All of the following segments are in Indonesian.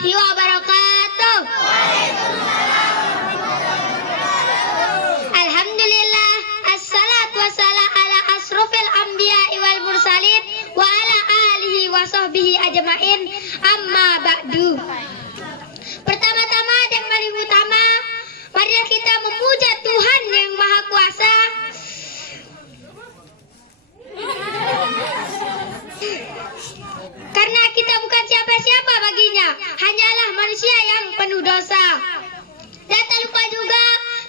warahmatullahi wabarakatuh. Alhamdulillah, assalatu wassalam ala asrofil anbiya'i wal mursalin wa ala alihi wa sahbihi ajma'in, amma ba'du. Pertama-tama dan paling utama, marilah kita memuja Tuhan yang Maha Kuasa. Karena kita bukan siapa-siapa baginya, hanyalah manusia yang penuh dosa. Dan tak lupa juga,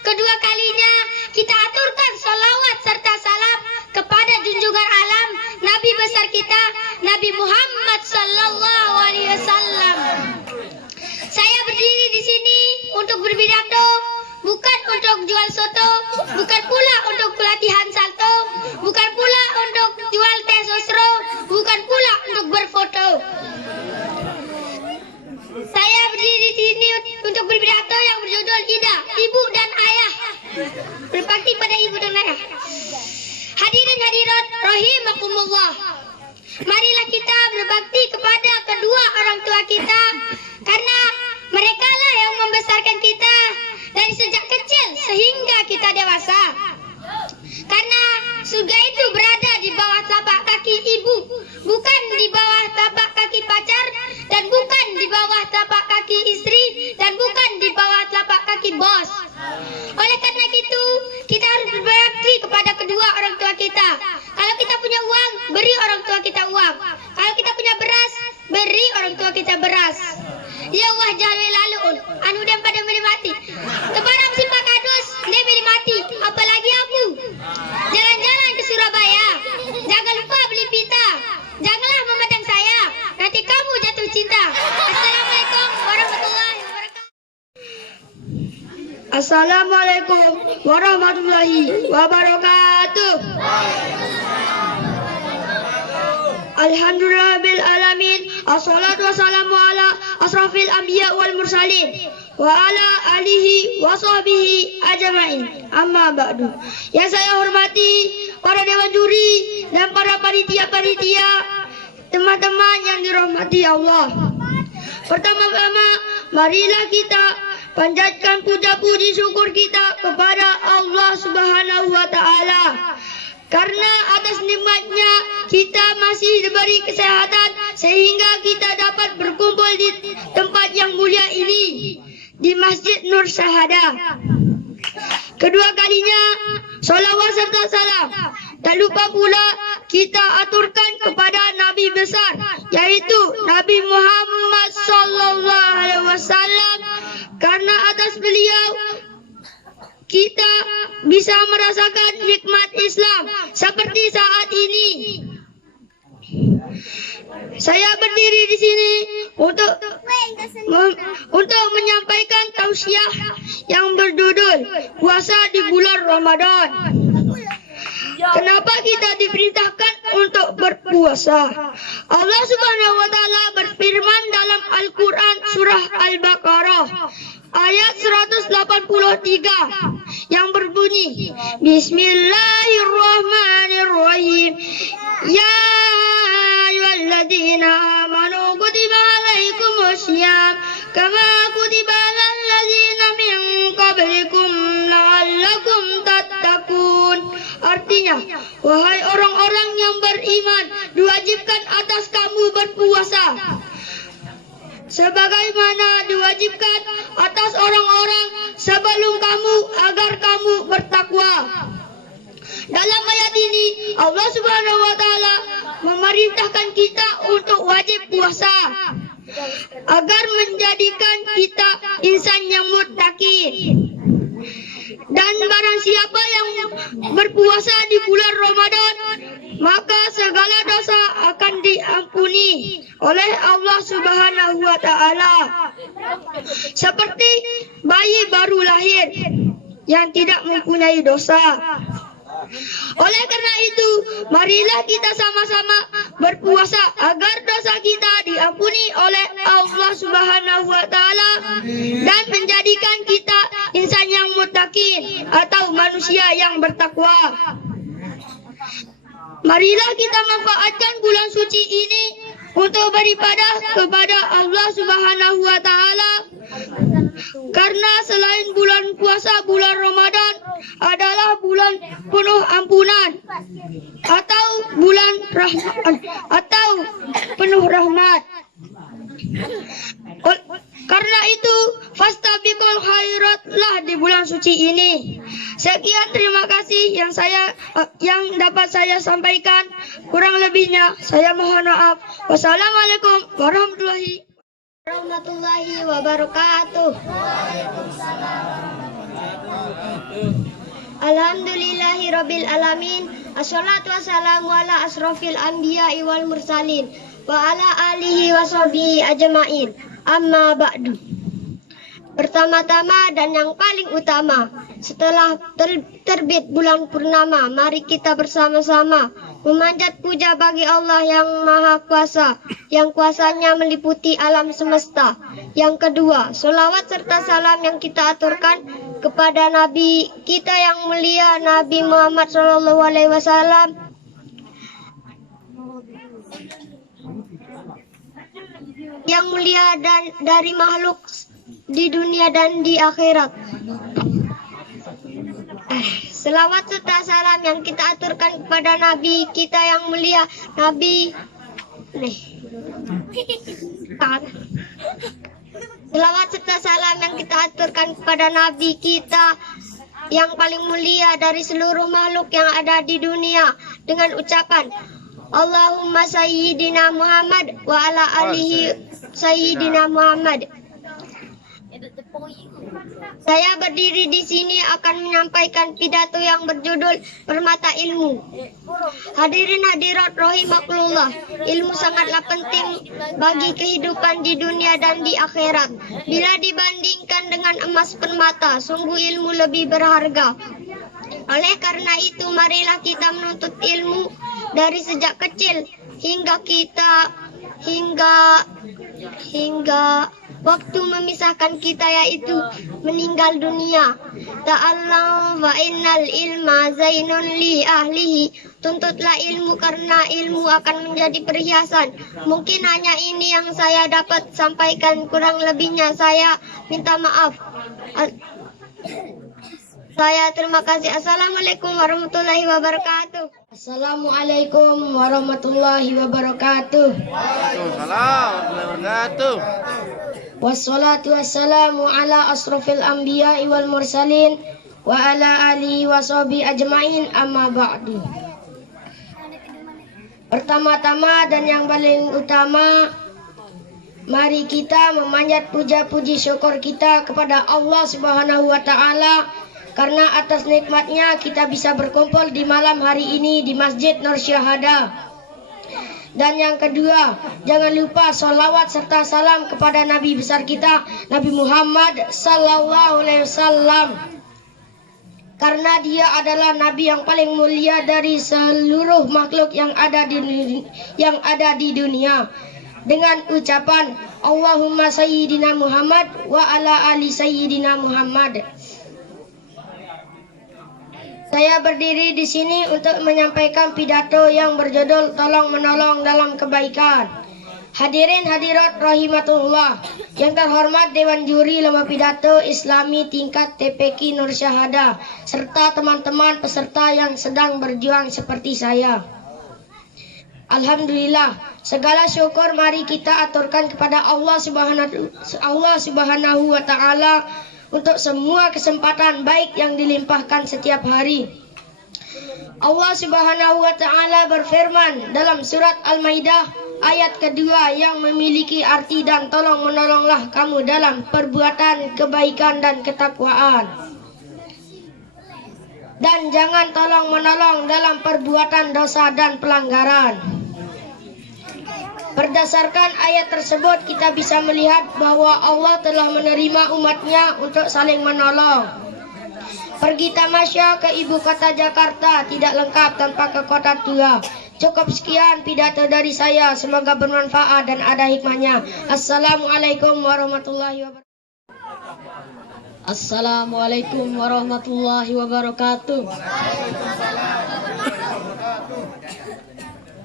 kedua kalinya kita aturkan salawat serta salam kepada junjungan alam, Nabi besar kita, Nabi Muhammad sallallahu alaihi wasallam. Saya berdiri di sini untuk berpidato, bukan untuk jual soto, bukan pula untuk pelatihan salto, bukan pula untuk jual teh sosro, bukan pula untuk berfoto. Saya berdiri di sini untuk berpidato yang berjudul Ida, Ibu dan Ayah. Berbakti pada ibu dan ayah. Hadirin hadirat rahimakumullah. Marilah kita berbakti kepada kedua orang tua kita, karena mereka lah yang membesarkan kita dari sejak kecil sehingga kita dewasa. Karena surga itu berada di bawah telapak kaki ibu, bukan di bawah telapak kaki pacar, dan bukan di bawah telapak kaki istri, dan bukan di bawah telapak kaki bos. Oleh karena itu, kita harus berbakti kepada kedua orang tua kita. Kalau kita punya uang, beri orang tua kita uang. Kalau kita punya beras, beri orang tua kita beras. Ya Allah jalwe laluun, anu dem pada menikmati. Kebarang si Pak Kadus, dia menikmati. Apalagi aku. Jalan-jalan ke Surabaya, jangan lupa beli pita. Janganlah memandang saya, nanti kamu jatuh cinta. Assalamualaikum warahmatullahi wabarakatuh. Assalamualaikum warahmatullahi wabarakatuh. Alhamdulillahirabbil alamin. Assalatu wassalamu ala asrafil anbiya wal mursalin wa ala alihi wa sahbihi ajma'in, amma ba'du. Yang saya hormati para dewan juri dan para panitia-panitia, teman-teman yang dirahmati Allah. Pertama-tama, marilah kita panjatkan puja-puji syukur kita kepada Allah Subhanahu wa taala. Karena atas nikmatnya kita masih diberi kesehatan sehingga kita dapat berkumpul di tempat yang mulia ini, di Masjid Nur Syahadah. Kedua kalinya, salawat serta salam. Tak lupa pula kita aturkan kepada Nabi besar, yaitu Nabi Muhammad sallallahu alaihi wasallam. Karena atas beliau kita bisa merasakan nikmat Islam seperti saat ini. Saya berdiri di sini untuk menyampaikan tausiah yang berjudul puasa di bulan Ramadan. Kenapa kita diperintahkan untuk berpuasa? Allah Subhanahu wa taala berfirman dalam Al-Qur'an surah Al-Baqarah ayat 183 yang berbunyi, Bismillahirrahmanirrahim. Ya ayyuhalladzina amanu kutiba alaikumussyam kama kutiba alal ladzina min qablikum la'allakum tattaqun. Artinya, wahai orang-orang yang beriman, diwajibkan atas kamu berpuasa sebagaimana diwajibkan atas orang-orang sebelum kamu agar kamu bertakwa. Dalam ayat ini Allah Subhanahu wa taala memerintahkan kita untuk wajib puasa agar menjadikan kita insan yang muttaqin. Dan barang siapa yang berpuasa di bulan Ramadan, maka segala dosa akan diampuni oleh Allah Subhanahu wa taala. Seperti bayi baru lahir yang tidak mempunyai dosa. Oleh karena itu, marilah kita sama-sama berpuasa agar dosa kita diampuni oleh Allah Subhanahu wa taala dan menjadikan kita insan yang muttaqin atau manusia yang bertakwa. Marilah kita manfaatkan bulan suci ini untuk beribadah kepada Allah Subhanahu wa taala, karena selain bulan puasa, bulan Ramadan adalah bulan penuh ampunan atau bulan rahmat atau penuh rahmat. Karena itu fastabiqul khairatlah di bulan suci ini. Sekian, terima kasih yang dapat saya sampaikan. Kurang lebihnya saya mohon maaf. Wassalamualaikum warahmatullahi wabarakatuh. Alhamdulillahirabbil alamin. Assalatu wassalamu ala asrofil anbiya'i wal mursalin wa ala alihi wa sahbihi ajma'in. Amma ba'du. Pertama-tama dan yang paling utama, setelah terbit bulan purnama, mari kita bersama-sama memanjat puja bagi Allah yang Maha Kuasa, yang kuasanya meliputi alam semesta. Yang kedua, sholawat serta salam yang kita aturkan kepada Nabi kita yang mulia, Nabi Muhammad SAW, yang mulia dan dari makhluk di dunia dan di akhirat. Selawat serta salam yang kita aturkan kepada Nabi kita yang mulia, Selawat serta salam yang kita aturkan kepada Nabi kita yang paling mulia dari seluruh makhluk yang ada di dunia, dengan ucapan Allahumma sayyidina Muhammad wa ala alihi sayyidina Muhammad. Saya berdiri di sini akan menyampaikan pidato yang berjudul Permata Ilmu. Hadirin hadirat rahimakumullah, ilmu sangatlah penting bagi kehidupan di dunia dan di akhirat. Bila dibandingkan dengan emas permata, sungguh ilmu lebih berharga. Oleh karena itu, marilah kita menuntut ilmu dari sejak kecil hingga waktu memisahkan kita, yaitu meninggal dunia. Ta'allam wa innal ilma zainun li ahlihi. Tuntutlah ilmu karena ilmu akan menjadi perhiasan. Mungkin hanya ini yang saya dapat sampaikan, kurang lebihnya saya minta maaf. Saya terima kasih. Assalamualaikum warahmatullahi wabarakatuh. Assalamualaikum warahmatullahi wabarakatuh. Waalaikumsalam warahmatullahi wabarakatuh. Wassalatu wassalamu ala asrofil anbiya'i wal mursalin wa ala alihi wa sahbihi ajma'in, amma ba'du. Pertama-tama dan yang paling utama, mari kita memanjat puja-puji syukur kita kepada Allah Subhanahu wa taala, karena atas nikmatnya kita bisa berkumpul di malam hari ini di Masjid Nur Syahada. Dan yang kedua, jangan lupa sholawat serta salam kepada Nabi besar kita, Nabi Muhammad Sallallahu Alaihi Wasallam, karena dia adalah Nabi yang paling mulia dari seluruh makhluk yang ada di dunia. Dengan ucapan Allahumma sayyidina Muhammad wa ala ali sayyidina Muhammad. Saya berdiri di sini untuk menyampaikan pidato yang berjudul Tolong Menolong dalam Kebaikan. Hadirin hadirat rahimatullah, yang terhormat Dewan Juri Lomba Pidato Islami tingkat TPQ Nur Syahada, serta teman-teman peserta yang sedang berjuang seperti saya. Alhamdulillah, segala syukur mari kita aturkan kepada Allah Subhanahu wa taala untuk semua kesempatan baik yang dilimpahkan setiap hari. Allah Subhanahu wa taala berfirman dalam surat Al-Maidah ayat kedua yang memiliki arti dan tolong menolonglah kamu dalam perbuatan kebaikan dan ketakwaan. Dan jangan tolong menolong dalam perbuatan dosa dan pelanggaran. Berdasarkan ayat tersebut kita bisa melihat bahwa Allah telah menerima umatnya untuk saling menolong. Pergi tamasya ke ibu kota Jakarta tidak lengkap tanpa ke kota tua. Cukup sekian pidato dari saya, semoga bermanfaat dan ada hikmahnya. Assalamualaikum warahmatullahi wabarakatuh. Assalamualaikum warahmatullahi wabarakatuh.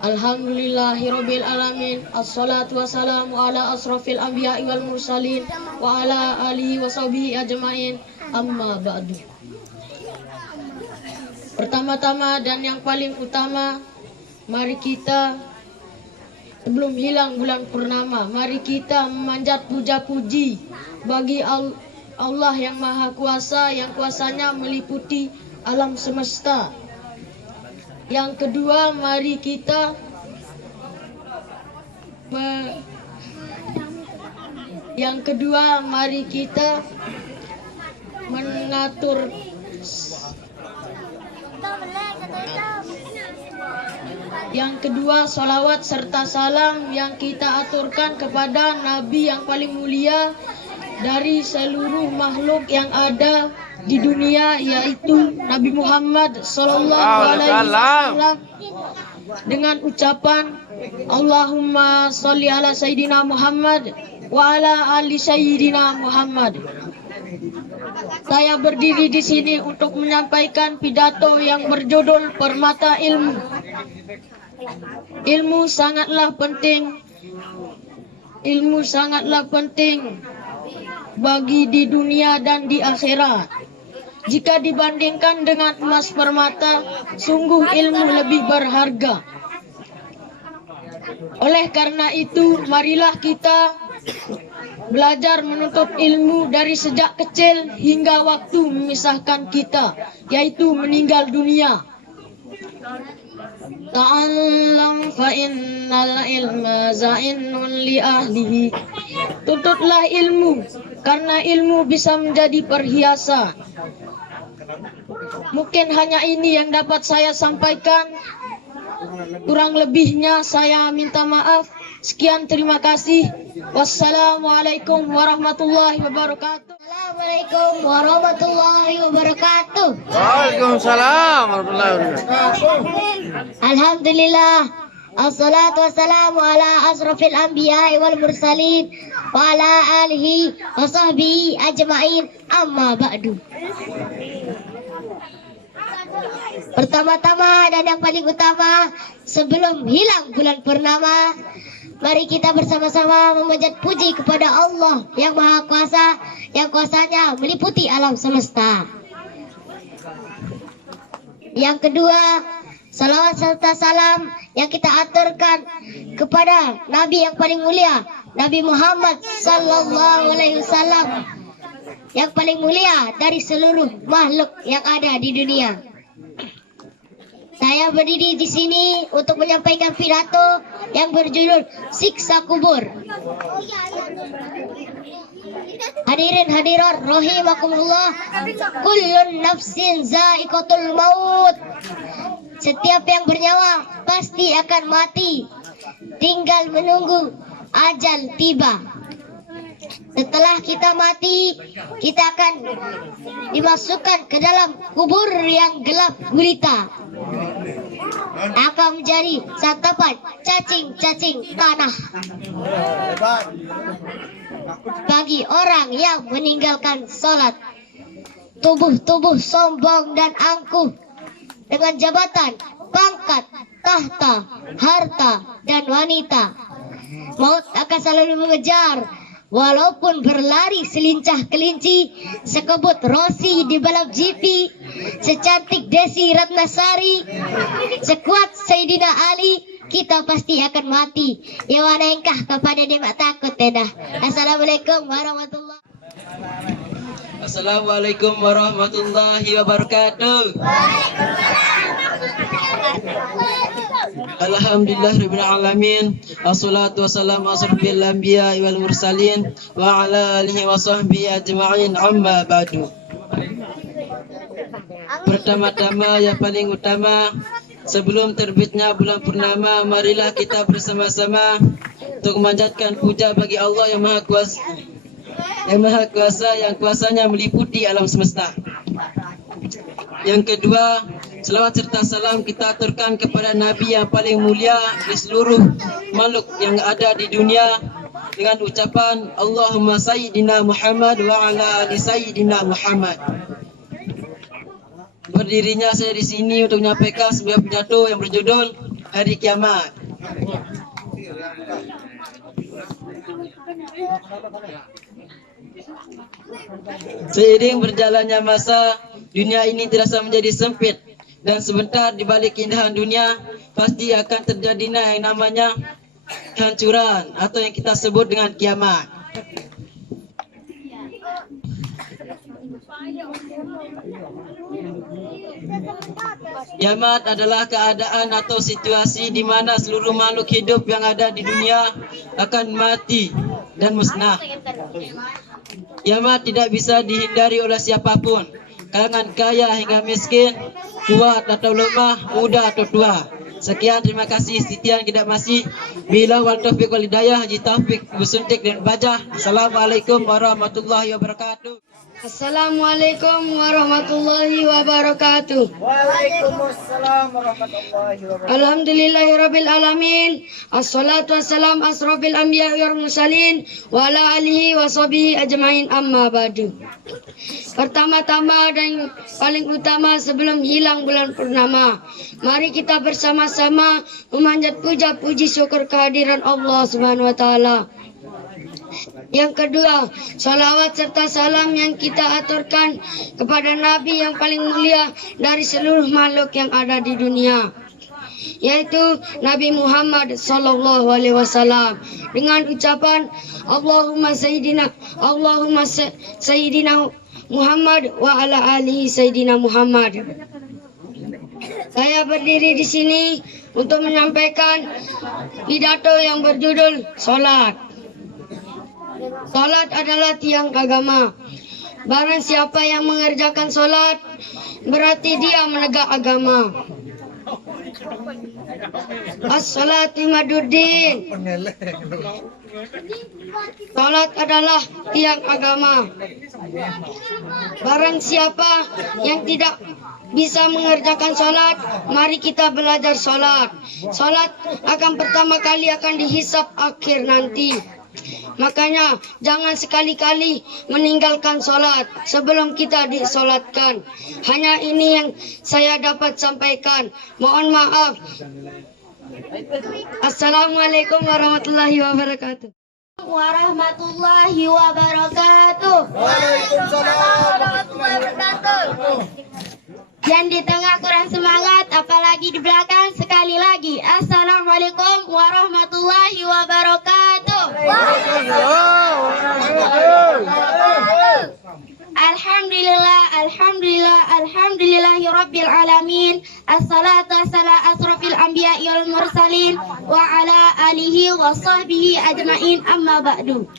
Alhamdulillahirabbil alamin. Assalatu wassalamu ala asrofil anbiya'i wal mursalin wa ala alihi washabihi ajmain. Amma ba'du. Pertama-tama dan yang paling utama, mari kita sebelum hilang bulan purnama, mari kita memanjat puja-puji bagi Allah yang Maha Kuasa, yang kuasanya meliputi alam semesta. Yang kedua, mari kita mengatur salawat serta salam yang kita aturkan kepada Nabi yang paling mulia dari seluruh makhluk yang ada di dunia, yaitu Nabi Muhammad sallallahu alaihi wasallam, dengan ucapan Allahumma sholli ala sayyidina Muhammad wa ala ali sayyidina Muhammad. Saya berdiri di sini untuk menyampaikan pidato yang berjudul Permata Ilmu. Ilmu sangatlah penting bagi di dunia dan di akhirat. Jika dibandingkan dengan emas permata, sungguh ilmu lebih berharga. Oleh karena itu, marilah kita belajar menuntut ilmu dari sejak kecil hingga waktu memisahkan kita, yaitu meninggal dunia. Ta'allam fa innal ilma za'innun li ahlihi. Tuntutlah ilmu, karena ilmu bisa menjadi perhiasan. Mungkin hanya ini yang dapat saya sampaikan. Kurang lebihnya saya minta maaf. Sekian, terima kasih. Wassalamualaikum warahmatullahi wabarakatuh. Assalamualaikum warahmatullahi wabarakatuh. Waalaikumsalam warahmatullahi wabarakatuh. Alhamdulillah. Assalatu wassalamu ala asrofil anbiya'i wal mursalin wa ala alihi wa sahbihi ajmain. Amma ba'du. Pertama-tama dan yang paling utama, sebelum hilang bulan purnama, mari kita bersama-sama memanjat puji kepada Allah yang Maha Kuasa, yang kuasanya meliputi alam semesta. Yang kedua, salawat serta salam yang kita aturkan kepada Nabi yang paling mulia, Nabi Muhammad sallallahu alaihi wasallam, yang paling mulia dari seluruh makhluk yang ada di dunia. Saya berdiri di sini untuk menyampaikan pidato yang berjudul Siksa Kubur. Hadirin hadirat rahimakumullah, kullun nafsin za'iqatul maut. Setiap yang bernyawa pasti akan mati, tinggal menunggu ajal tiba. Setelah kita mati, kita akan dimasukkan ke dalam kubur yang gelap gulita. Akan menjadi santapan cacing-cacing tanah bagi orang yang meninggalkan sholat. Tubuh-tubuh sombong dan angkuh dengan jabatan, pangkat, tahta, harta, dan wanita, maut akan selalu mengejar. Walaupun berlari selincah kelinci, sekebut Rossi di balap GP, secantik Desi Ratnasari, sekuat Sayyidina Ali, kita pasti akan mati. Ya wanaingkah kepada dia mak takut tidak. Assalamualaikum warahmatullahi wabarakatuh. Assalamualaikum warahmatullahi wabarakatuh. Alhamdulillahirabbil alamin. Wassalatu wassalamu ala asrofil anbiya'i wal mursalin wa ala alihi wa sahbihi ajma'in. Amma ba'du. Pertama-tama yang paling utama, sebelum terbitnya bulan purnama, marilah kita bersama-sama untuk memanjatkan puja bagi Allah yang Maha Kuasa, yang kuasanya meliputi alam semesta. Yang kedua, selawat serta salam kita aturkan kepada Nabi yang paling mulia di seluruh makhluk yang ada di dunia, dengan ucapan Allahumma sayyidina Muhammad wa ala ali sayyidina Muhammad. Berdirinya saya di sini untuk menyampaikan sebuah pidato yang berjudul hari kiamat. Seiring berjalannya masa, dunia ini terasa menjadi sempit dan sebentar di balik keindahan dunia pasti akan terjadinya yang namanya kehancuran atau yang kita sebut dengan kiamat. Kiamat adalah keadaan atau situasi di mana seluruh makhluk hidup yang ada di dunia akan mati dan musnah. Kiamat tidak bisa dihindari oleh siapapun, kalangan kaya hingga miskin, kuat atau lemah, muda atau tua. Sekian, terima kasih. Sekian tidak masih. Bila wal taufiq wal hidayah, Haji Taufik Busuntik dan Bajah. Assalamualaikum warahmatullahi wabarakatuh. Assalamualaikum warahmatullahi wabarakatuh. Waalaikumsalam warahmatullahi wabarakatuh. Alhamdulillahirabbil alamin. Assalatu wassalam asrofil anbiya wal mursalin wa ala alihi wa sahbihi ajmain, amma ba'du. Pertama-tama dan paling utama sebelum hilang bulan purnama, mari kita bersama-sama memanjat puja puji syukur kehadiran Allah Subhanahu wa taala. Yang kedua, salawat serta salam yang kita aturkan kepada Nabi yang paling mulia dari seluruh makhluk yang ada di dunia, yaitu Nabi Muhammad sallallahu alaihi wasallam, dengan ucapan Allahumma sayyidina Muhammad wa ala alihi sayyidina Muhammad. Saya berdiri di sini untuk menyampaikan pidato yang berjudul Salat. Salat adalah tiang agama. Barang siapa yang mengerjakan salat, berarti dia menegak agama. As-salatu imaduddin. Salat adalah tiang agama. Barang siapa yang tidak bisa mengerjakan salat, mari kita belajar salat. Salat akan pertama kali akan dihisap akhir nanti. Makanya jangan sekali-kali meninggalkan salat sebelum kita disolatkan. Hanya ini yang saya dapat sampaikan. Mohon maaf. Assalamualaikum warahmatullahi wabarakatuh. Warahmatullahi wabarakatuh. Waalaikumsalam warahmatullahi wabarakatuh. Yang di tengah kurang semangat, apalagi di belakang, sekali lagi. Assalamualaikum warahmatullahi wabarakatuh. Alhamdulillahi rabbil alamin. Assalatu wassalamu asrofil anbiya wal mursalin wa ala alihi wa sahbihi ajmain, amma ba'du.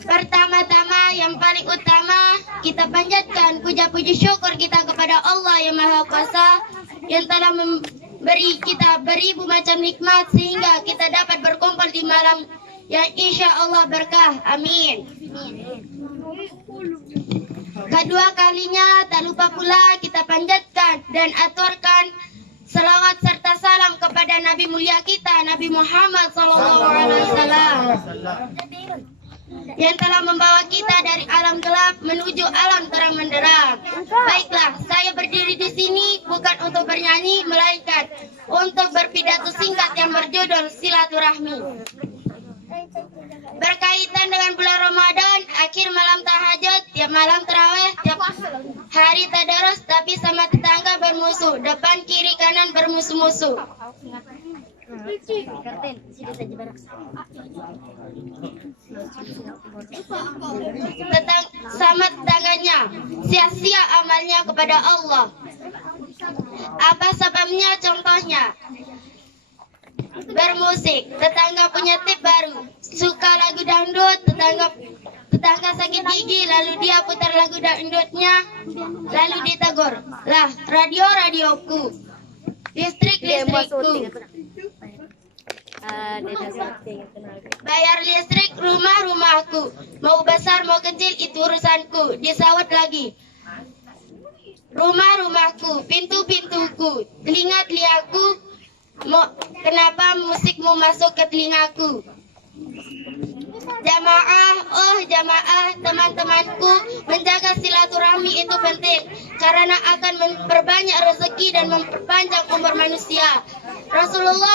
Pertama-tama, yang paling utama, kita panjatkan puja-puji syukur kita kepada Allah yang Maha Kuasa yang telah memberi kita beribu macam nikmat sehingga kita dapat berkumpul di malam yang insya Allah berkah. Amin. Kedua kalinya, tak lupa pula kita panjatkan dan aturkan selawat serta salam kepada Nabi mulia kita, Nabi Muhammad SAW, yang telah membawa kita dari alam gelap menuju alam terang benderang. Baiklah, saya berdiri di sini bukan untuk bernyanyi, melainkan untuk berpidato singkat yang berjudul Silaturahmi. Berkaitan dengan bulan Ramadan, akhir malam tahajud, tiap malam tarawih, tiap hari tadarus, tapi sama tetangga bermusuh, depan kiri kanan bermusuh-musuh. Sama tetangganya, sia-sia amalnya kepada Allah. Apa sebabnya? Contohnya, bermusik, tetangga punya tip baru, suka lagu dangdut, tetangga sakit gigi, lalu dia putar lagu dangdutnya, lalu ditegur, lah radioku, listrikku, bayar listrik rumahku, mau besar mau kecil itu urusanku. Disawat lagi, rumahku, pintuku, telingaku, kenapa musikmu masuk ke telingaku? Jamaah, teman-temanku, menjaga silaturahmi itu penting karena akan memperbanyak rezeki dan memperpanjang umur manusia. Rasulullah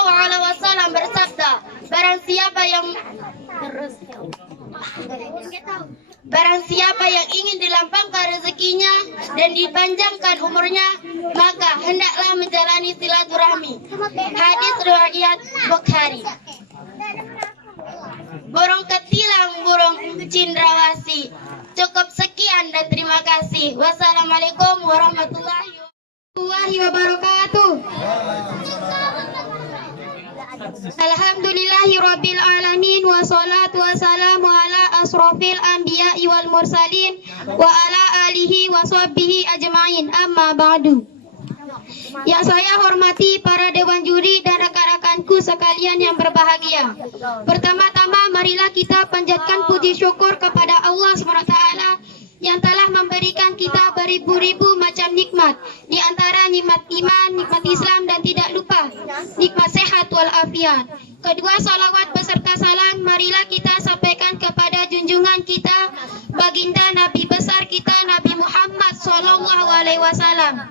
SAW bersabda, Barang siapa yang ingin dilapangkan rezekinya dan dipanjangkan umurnya, maka hendaklah menjalani silaturahmi. Hadis riwayat Bukhari. Burung ketilang, burung cendrawasih. Cukup sekian dan terima kasih. Wassalamualaikum warahmatullahi wabarakatuh. Alhamdulillahirabbil alamin wassalatu wassalamu ala asrofil anbiya'i wal mursalin wa ala alihi wa sahbihi ajmain, amma ba'du. Yang saya hormati para dewan juri dan rekan-rekanku sekalian yang berbahagia. Pertama-tama marilah kita panjatkan puji syukur kepada Allah SWT yang telah memberikan kita beribu-ribu macam nikmat, di antara nikmat iman, nikmat Islam, dan tidak lupa nikmat sehat walafiat. Kedua, salawat beserta salam marilah kita sampaikan kepada junjungan kita, baginda Nabi besar kita, Nabi Muhammad SAW.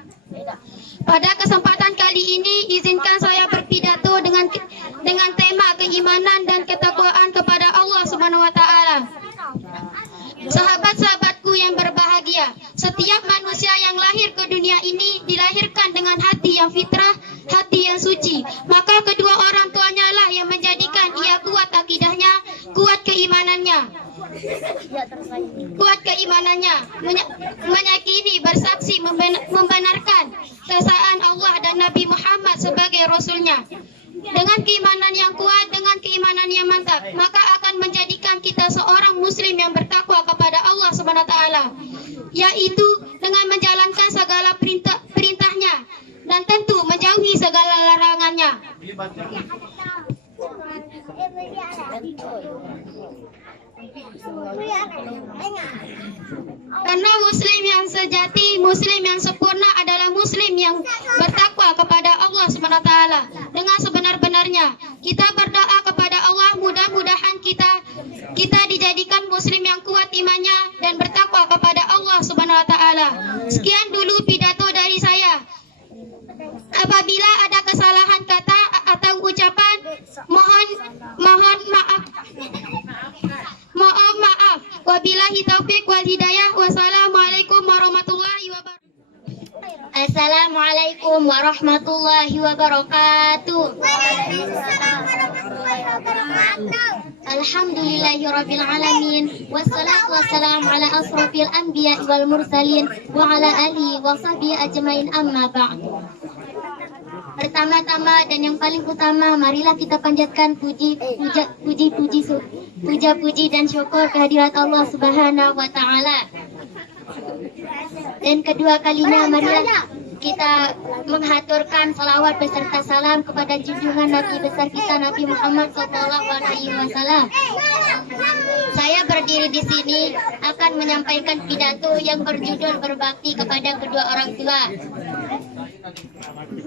Pada kesempatan kali ini, izinkan saya berpidato dengan tema keimanan dan ketakwaan kepada Allah SWT. Sahabat-sahabatku yang berbahagia, setiap manusia yang lahir ke dunia ini dilahirkan dengan hati yang fitrah, hati yang suci. Maka kedua orang tuanya lah yang menjadikan ia kuat akidahnya, kuat keimanannya, meyakini, bersaksi, membenarkan keesaan Allah dan Nabi Muhammad sebagai Rasulnya. Dengan keimanan yang kuat, dengan keimanan yang mantap, maka akan menjadikan kita seorang muslim yang bertakwa kepada Allah SWT, yaitu dengan menjalankan segala perintahnya dan tentu menjauhi segala larangannya. Karena muslim yang sejati, muslim yang sempurna adalah muslim yang bertakwa kepada Allah SWT dengan sebenar-benarnya. Kita berdoa kepada Allah, mudah-mudahan kita dijadikan muslim yang kuat imannya dan bertakwa kepada Allah SWT. Sekian dulu pidato dari saya. Apabila ada kesalahan kata atau ucapan, mohon maaf. Mohon maaf. Wabillahi taufik wal hidayah. Wassalamualaikum warahmatullahi wabarakatuh. Assalamualaikum warahmatullahi wabarakatuh. Alhamdulillahirabbil alamin wassalatu wassalamu ala asrofil anbiya'i wal mursalin wa ala alihi wa sahbihi ajmain, amma ba'du. Pertama-tama dan yang paling utama, marilah kita panjatkan puji dan syukur kehadirat Allah Subhanahu wa Ta'ala. Dan kedua kalinya, marilah kita menghaturkan salawat beserta salam kepada junjungan Nabi besar kita, Nabi Muhammad SAW. Saya berdiri di sini akan menyampaikan pidato yang berjudul berbakti kepada kedua orang tua.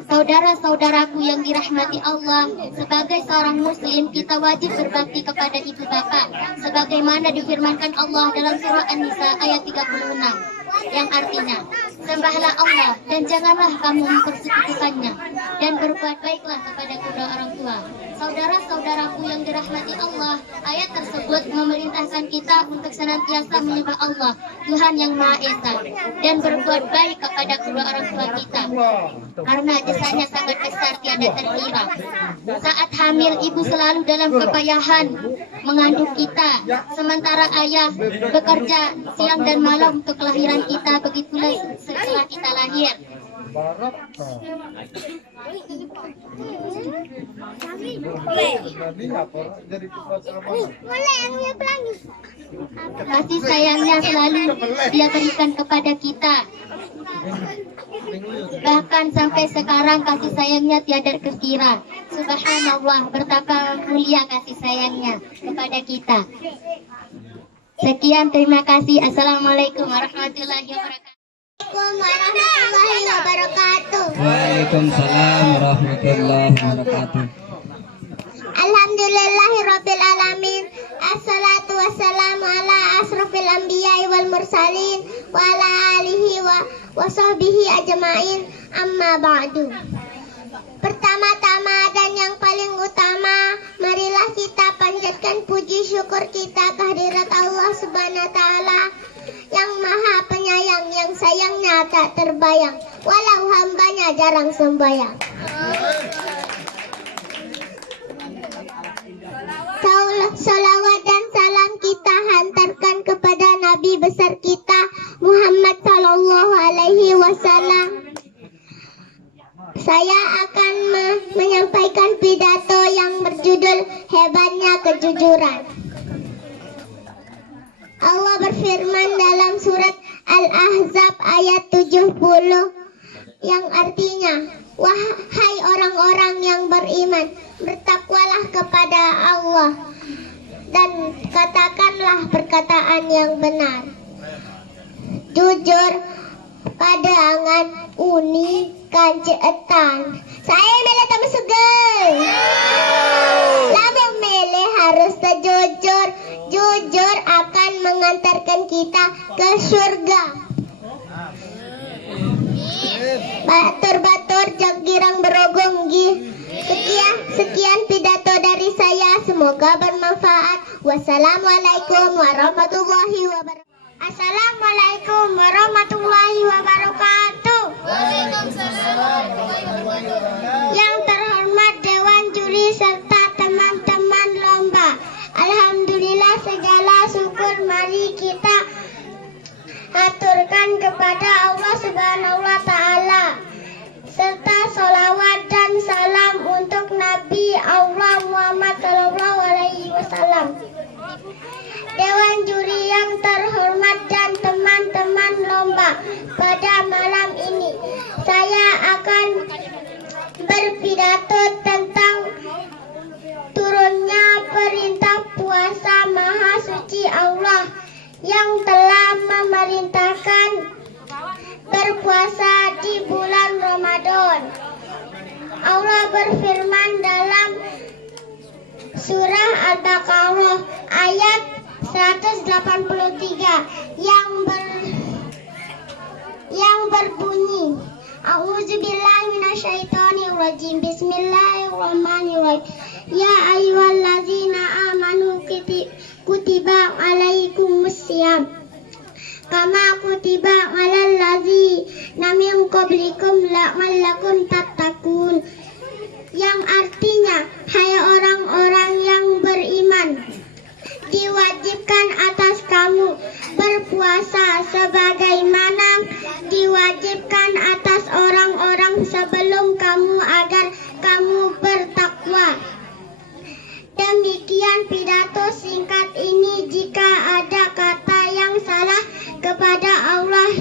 Saudara-saudaraku yang dirahmati Allah, sebagai seorang muslim kita wajib berbakti kepada ibu bapak sebagaimana difirmankan Allah dalam surah An-Nisa ayat 36, yang artinya, sembahlah Allah dan janganlah kamu mempersekutukannya, dan berbuat baiklah kepada kedua orang tua. Saudara-saudaraku yang dirahmati Allah, ayat tersebut memerintahkan kita untuk senantiasa menyembah Allah, Tuhan yang Maha Esa, dan berbuat baik kepada kedua orang tua kita, karena jasanya sangat besar tiada terkira. Saat hamil, ibu selalu dalam kepayahan mengandung kita, sementara ayah bekerja siang dan malam untuk kelahiran kita, begitulah setelah kita lahir. Kasih sayangnya selalu Dia berikan kepada kita. Bahkan sampai sekarang kasih sayangnya tiada terkira. Subhanallah, betapa mulia kasih sayangnya kepada kita. Sekian, terima kasih. Assalamualaikum warahmatullahi wabarakatuh. Waalaikumsalam warahmatullahi wabarakatuh. Alhamdulillahirabbil alamin Assalatu wassalamu ala asrofil anbiya'i wal mursalin wa ala alihi wa sahbihi ajma'in, amma ba'du. Pertama-tama dan yang paling utama, marilah kita panjatkan puji syukur kita kehadirat Allah Subhanahu wa Ta'ala yang Maha Penyayang, yang sayangnya tak terbayang, walau hambanya jarang sembahyang. Salawat dan salam kita hantarkan kepada Nabi besar kita Muhammad Sallallahu Alaihi Wasallam. Saya akan menyampaikan pidato yang berjudul Hebatnya Kejujuran. Allah berfirman dalam surat Al-Ahzab ayat 70 yang artinya, wahai orang-orang yang beriman, bertakwalah kepada Allah dan katakanlah perkataan yang benar. Jujur pada angan uni kanceetan. Saya milih tamu sugeng. Lamun milih harus sejujur. Jujur akan mengantarkan kita ke surga. Batur-batur jag girang berogong gi. Sekian pidato dari saya, semoga bermanfaat. Wassalamualaikum warahmatullahi wabarakatuh. Assalamualaikum warahmatullahi wabarakatuh. Yang terhormat Dewan Juri serta teman-teman lomba, alhamdulillah segala syukur mari kita aturkan kepada Allah Subhanahu wa Ta'ala, serta sholawat dan salam untuk Nabi Allah Muhammad Sallallahu Alaihi Wasallam. Dewan juri yang terhormat dan teman-teman lomba, pada malam ini saya akan berpidato tentang turunnya perintah puasa Maha Suci Allah yang telah memerintahkan berpuasa di bulan Ramadan. Allah berfirman dalam surah Al-Baqarah ayat 183 yang berbunyi, A'udzubillahi minasyaitonirrajim. Bismillahirrahmanirrahim. Ya ayyuhallazina amanu kutiba alaikumussyam kama kutiba alal ladzina min qablikum la'allakum tattaqun. Yang artinya, hai orang-orang yang beriman, diwajibkan atas kamu berpuasa sebagaimana diwajibkan atas orang-orang sebelum kamu agar kamu bertakwa. Demikian pidato singkat ini. Jika ada kata yang salah kepada Allah,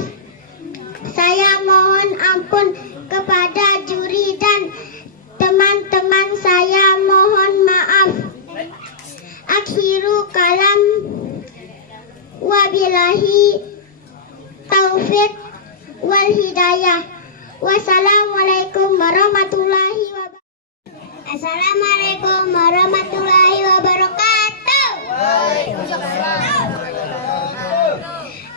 saya mohon ampun. Kepada juri dan teman-teman saya mohon maaf. Akhiru kalam, wabillahi taufiq wal hidayah. Wassalamualaikum warahmatullahi wabarakatuh. Assalamualaikum warahmatullahi wabarakatuh.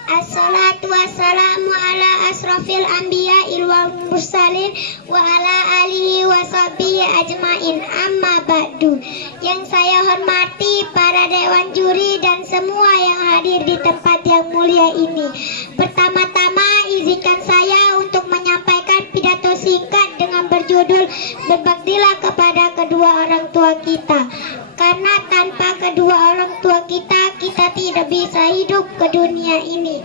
Assalatu wassalamu ala asrofil anbiya'i wal mursalin wa ala alihi wa sahbihi ajma'in, amma ba'du. Yang saya hormati para dewan juri dan semua yang hadir di tempat yang mulia ini. Pertama-tama izinkan saya untuk menyampaikan pidato singkat dengan berjudul Berbaktilah kepada kedua orang tua kita. Karena tanpa kedua orang tua kita, kita tidak bisa hidup ke dunia ini.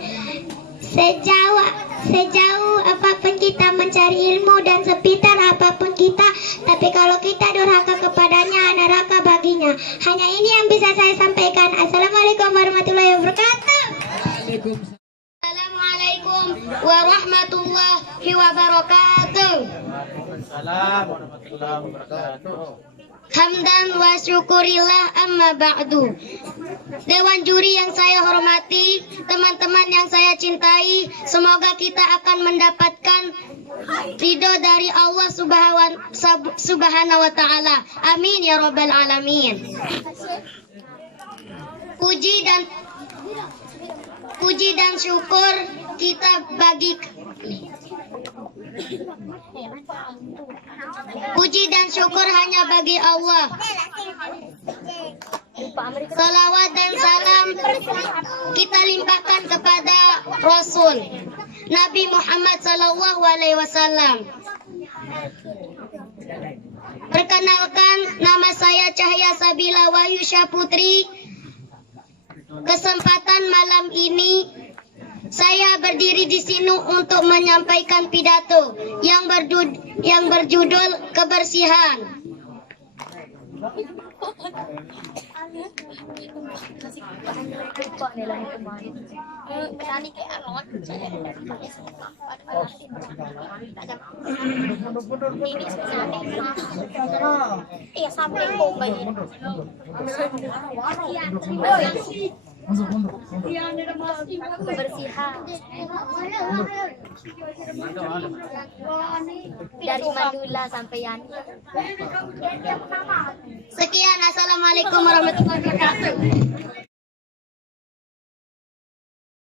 Sejauh apapun kita mencari ilmu dan sepitar apapun kita, tapi kalau kita durhaka kepadanya, neraka baginya. Hanya ini yang bisa saya sampaikan. Assalamualaikum warahmatullahi wabarakatuh. Assalamualaikum warahmatullahi wabarakatuh. Waalaikumsalam warahmatullahi wabarakatuh. Hamdan wa syukurillah, amma ba'du. Dewan juri yang saya hormati, teman-teman yang saya cintai, semoga kita akan mendapatkan ridho dari Allah Subhanahu wa Ta'ala. Amin ya rabbal alamin. puji dan syukur kita bagi puji dan syukur hanya bagi Allah. Salawat dan salam kita limpahkan kepada Rasul Nabi Muhammad sallallahu alaihi wasallam. Perkenalkan, nama saya Cahya Sabila Wahyu Syahputri. Kesempatan malam ini saya berdiri di sini untuk menyampaikan pidato yang berjudul kebersihan. Dari Madura sampai Yani. Sekian, assalamualaikum warahmatullahi wabarakatuh.